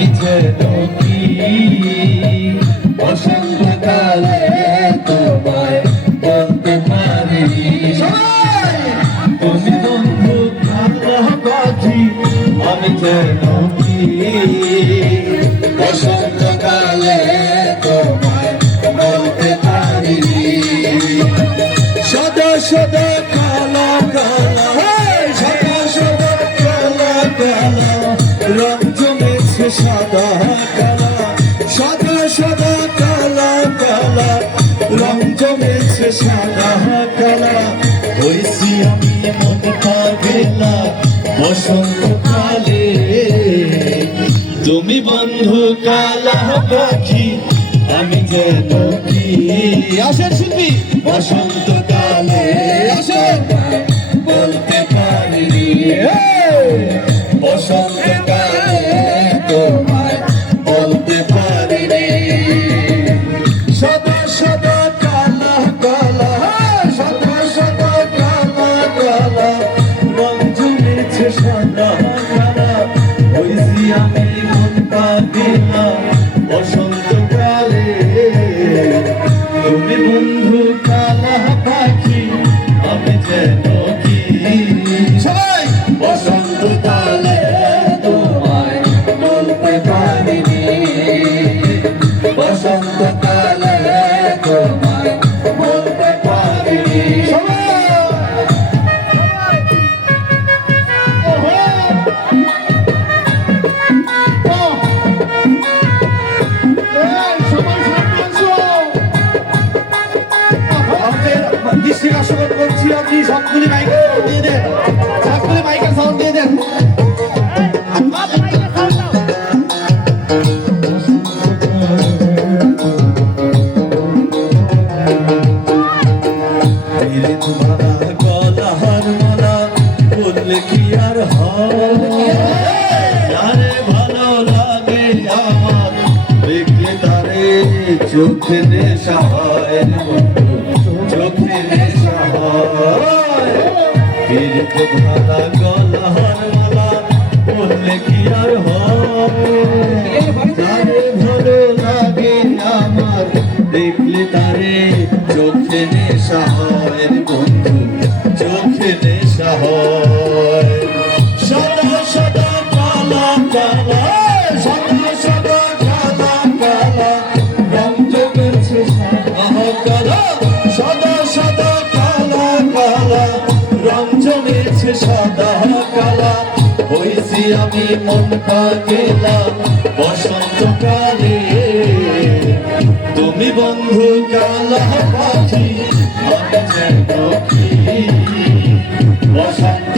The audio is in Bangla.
আমি যেন কি বসন্তকালে তোমায় বলতে পারি তুমি বন্ধু কাছাকাছি আমি যেন কি বসন্তকালে তোমায় বলতে পারি সদা সদা কালা কালা সদা সদা কালা কালা রং জমেছে সাদা কালা সদা সদা কালা কালা রং জমেছে সাদা কালা হয়েছি আমি মন পাগলা বসন্তকালে তুমি বন্ধু কালা পাখি আমি যেন কি আসেন শিল্পী বসন্তকালে আসেন বলতে পারি বসন্তকালে তোমায় বলতে পারি সদা সদা কালা কালা সদা সদা কালা কালা রং জমেছে সাদা কালা হইছি আমি মন পাগলা বসন্তকালে তুমি বন্ধু কালা পাখি আমি যেন কি সবাই বসন্তকালে তোমায় বলতে পারিনি বসন্তকালে তোমায় বলতে পারিনি দৃষ্টি আকর্ষণ করছি আপনি সবগুলি মাইকের সাউন্ড দিয়ে দেন সবগুলি মাইকের সাউন্ড দিয়ে দেন গলার মালা বললে কি আর হয় ভালো লাগে আমার দেখলে তারে চোখে নেশা হয় চোখে নেশা হয় ভালা গলার মালা বললে কি আর হয় তারে ভালো লাগে আমার দেখলে তারে চোখে নেশা হয় বন্ধু চোখে নেশা হয় সদা সদা কালা কালা সদা সদা কালা কালা রং জমেছে সাদা কালা সদা সদা কালা কালা রং জমেছে সাদা কালা হয়েছি আমি মন পাগলা বসন্তকালে তুমি বন্ধু কালা পাখি আমি যেন কি বসন্ত